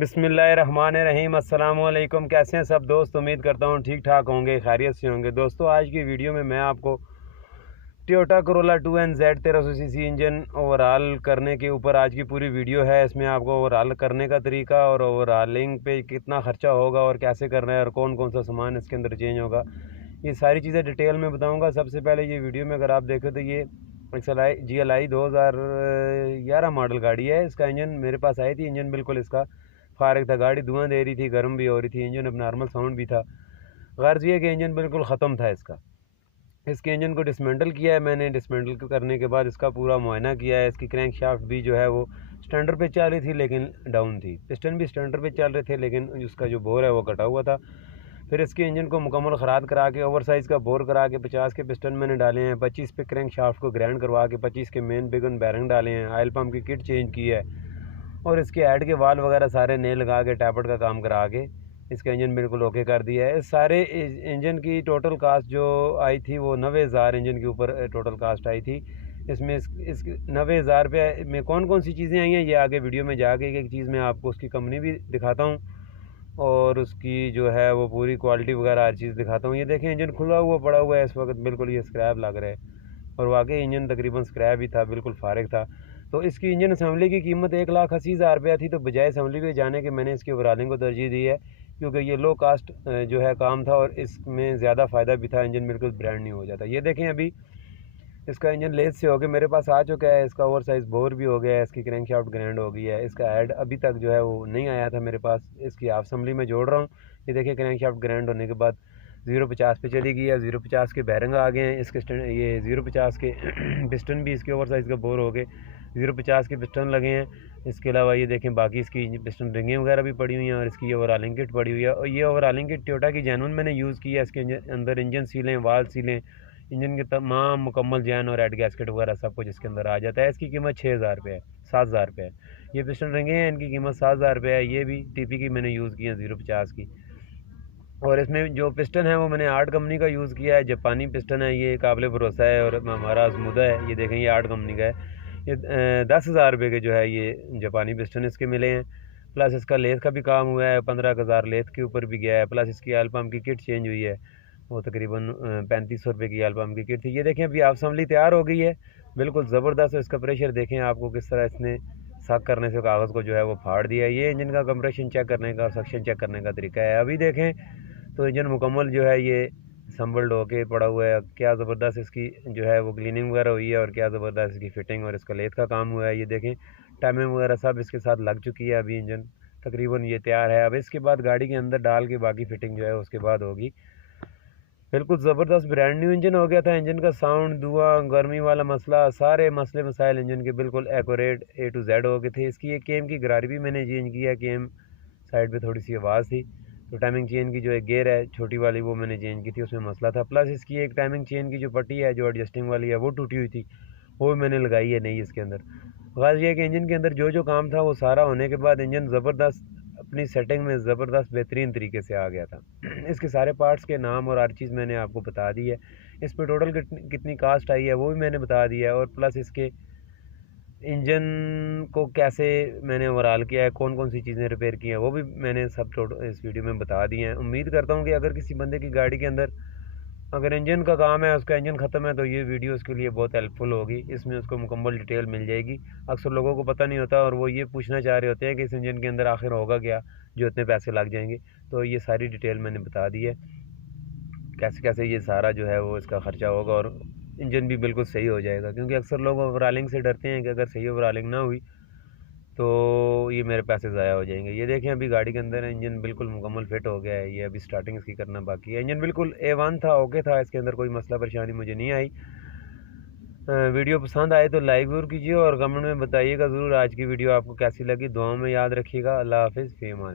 बिस्मिल्लाहिर्रहमानिर्रहीम। अस्सलाम वालेकुम। कैसे हैं सब दोस्त? उम्मीद करता हूँ ठीक ठाक होंगे, खैरियत से होंगे। दोस्तों, आज की वीडियो में मैं आपको Toyota Corolla 2NZ 1300 CC engine overall करने के ऊपर आज की पूरी वीडियो है। इसमें आपको ओवरऑल करने का तरीका और ओवरऑलिंग पे कितना ख़र्चा होगा और कैसे करना है और कौन कौन सा सामान इसके अंदर चेंज होगा, ये सारी चीज़ें डिटेल में बताऊँगा। सबसे पहले ये वीडियो में अगर आप देखें तो ये GLI 2011 मॉडल गाड़ी है। इसका इंजन मेरे पास आई थी, इंजन बिल्कुल इसका फारिग था, गाड़ी धुआं दे रही थी, गर्म भी हो रही थी, इंजन अब नॉर्मल साउंड भी था। गर्ज ये कि इंजन बिल्कुल ख़त्म था इसका। इसके इंजन को डिसमेंटल किया है मैंने। डिसमेंटल करने के बाद इसका पूरा मुआयना किया है। इसकी क्रैंक शाफ्ट भी जो है वो स्टैंडर्ड पे चल रही थी लेकिन डाउन थी, पिस्टन भी स्टैंडर्ड पे चल रहे थे लेकिन उसका जो बोर है वो कटा हुआ था। फिर इसके इंजन को मुकम्मल ख़राद करा के ओवर साइज़ का बोर करा के 50 के पिस्टन मैंने डाले हैं। 25 पे क्रैंक शाफ्ट को ग्राइंड करवा के 25 के मेन बिगन बैरिंग डाले हैं। ऑयल पम्प की किट चेंज की है और इसके हेड के वाल वगैरह सारे नेल लगा के टैपट का काम करा के इसका इंजन बिल्कुल ओके कर दिया है। इस सारे इंजन की टोटल कास्ट जो आई थी वो 90,000 इंजन के ऊपर टोटल कास्ट आई थी। इसमें इस 90,000 रुपये में कौन कौन सी चीज़ें आई हैं ये आगे वीडियो में जाके एक चीज़ मैं आपको उसकी कंपनी भी दिखाता हूँ और उसकी जो है वो पूरी क्वालिटी वगैरह हर चीज़ दिखाता हूँ। ये देखें, इंजन खुला हुआ पड़ा हुआ है इस वक्त, बिल्कुल ये स्क्रैप लग रहा है और वाकई इंजन तकरीबन स्क्रैप ही था, बिल्कुल फारिग था। तो इसकी इंजन असम्बली की कीमत 1,80,000 रुपया थी। तो बजाय असम्बली पे जाने के मैंने इसकी ओवरऑलिंग को तरजीह दी है क्योंकि ये लो कास्ट जो है काम था और इसमें ज़्यादा फ़ायदा भी था, इंजन बिल्कुल ब्रांड नहीं हो जाता। ये देखें, अभी इसका इंजन लेस से होकर मेरे पास आ चुका है। इसका ओवर साइज़ बोर भी हो गया है, इसकी क्रैंक शाफ्ट ग्रैंड हो गई है। इसका हेड अभी तक जो है वो नहीं आया था मेरे पास, इसकी हाफ असम्बली में जोड़ रहा हूँ। ये देखिए, क्रैंक शाफ्ट ग्रैंड होने के बाद 050 पे चली गई है। 050 के बैरिंग आ गए हैं इसके ये 050 के पिस्टन भी इसके ओवर साइज़ का बोर हो गए, 050 के पिस्टन लगे हैं। इसके अलावा ये देखें, बाकी इसकी पिस्टन रिंगें वगैरह भी पड़ी हुई हैं और इसकी ये ओवरऑलिंग किट पड़ी हुई है। और ये ओवरऑलिंग किट टोयोटा की जेन्युइन मैंने यूज़ की है। इसके अंदर इंजन सीलें, वाल सीलें, इंजन के तमाम मुकम्मल जैन और हेड गैस्केट वगैरह सब कुछ इसके अंदर आ जाता है। इसकी कीमत 6,000 रुपये है, 7,000 रुपये है। ये पिस्टन रिंगे हैं, इनकी कीमत 7,000 रुपये है। ये भी TP की मैंने यूज़ की है, 050 की। और इसमें जो पिस्टन है वो मैंने आर्ट कंपनी का यूज़ किया है, जापानी पिस्टन है, ये काबिल भरोसा है और हमारा आजमुदा है। ये देखें, ये आर्ट कंपनी का है। ये 10,000 रुपये के जो है ये जापानी पिस्टन इसके मिले हैं। प्लस इसका लेथ का भी काम हुआ है, 15,000 लेथ के ऊपर भी गया है। प्लस इसकी ऑयल पम्प की किट चेंज हुई है, वो तकरीबन 3500 रुपये की ऑयल पम्प की किट थी। ये देखें, अभी हाफ असम्बली तैयार हो गई है, बिल्कुल ज़बरदस्त। इसका प्रेशर देखें आपको किस तरह इसने सक करने से कागज़ को जो है वो फाड़ दिया है। ये इंजन का कंप्रेशन चेक करने का और सक्शन चेक करने का तरीका है। अभी देखें तो इंजन मुकम्मल जो है ये संभल्ड होके पड़ा हुआ है। क्या ज़बरदस्त इसकी जो है वो क्लीनिंग वगैरह हुई है और क्या ज़बरदस्त इसकी फ़िटिंग और इसका लेथ का काम हुआ है। ये देखें, टाइमिंग वगैरह सब इसके साथ लग चुकी है। अभी इंजन तकरीबन ये तैयार है। अब इसके बाद गाड़ी के अंदर डाल के बाकी फ़िटिंग जो है उसके बाद होगी। बिल्कुल ज़बरदस्त ब्रांड न्यू इंजन हो गया था। इंजन का साउंड, धुआं, गर्मी वाला मसला, सारे मसले मसाइल इंजन के बिल्कुल एक्यूरेट A to Z हो गए थे। इसकी एक केम की गरारी भी मैंने चेंज किया, केम साइड पे थोड़ी सी आवाज़ थी तो टाइमिंग चेन की जो एक गेयर है छोटी वाली वो मैंने चेंज की थी, उसमें मसला था। प्लस इसकी एक टाइमिंग चेन की जो पट्टी है जो एडजस्टिंग वाली है वो टूटी हुई थी, वो भी मैंने लगाई है नहीं इसके अंदर। ख़ास ये कि इंजन के अंदर जो जो काम था वो सारा होने के बाद इंजन ज़बरदस्त अपनी सेटिंग में ज़बरदस्त बेहतरीन तरीके से आ गया था। इसके सारे पार्ट्स के नाम और हर चीज़ मैंने आपको बता दी है। इस पर टोटल कितनी कास्ट आई है वो भी मैंने बता दिया है और प्लस इसके इंजन को कैसे मैंने ओवरऑल किया है, कौन कौन सी चीज़ें रिपेयर की हैं वो भी मैंने सब टोटल इस वीडियो में बता दी हैं। उम्मीद करता हूँ कि अगर किसी बंदे की गाड़ी के अंदर अगर इंजन का काम है, उसका इंजन ख़त्म है, तो ये वीडियो उसके लिए बहुत हेल्पफुल होगी। इसमें उसको मुकम्मल डिटेल मिल जाएगी। अक्सर लोगों को पता नहीं होता और वो ये पूछना चाह रहे होते हैं कि इस इंजन के अंदर आखिर होगा क्या जो इतने पैसे लग जाएंगे। तो ये सारी डिटेल मैंने बता दी है, कैसे कैसे ये सारा जो है वो इसका ख़र्चा होगा और इंजन भी बिल्कुल सही हो जाएगा। क्योंकि अक्सर लोग ओवरऑलिंग से डरते हैं कि अगर सही ओवरऑलिंग ना हुई तो ये मेरे पैसे ज़ाया हो जाएंगे। ये देखें, अभी गाड़ी के अंदर इंजन बिल्कुल मुकम्मल फिट हो गया है। ये अभी स्टार्टिंग इसकी करना बाकी है। इंजन बिल्कुल A1 था, ओके था, इसके अंदर कोई मसला परेशानी मुझे नहीं आई। वीडियो पसंद आए तो लाइक ज़रूर कीजिए और कमेंट में बताइएगा ज़रूर आज की वीडियो आपको कैसी लगी। दुआओं में याद रखिएगा। अल्लाह हाफिज़, फ़ी अमान।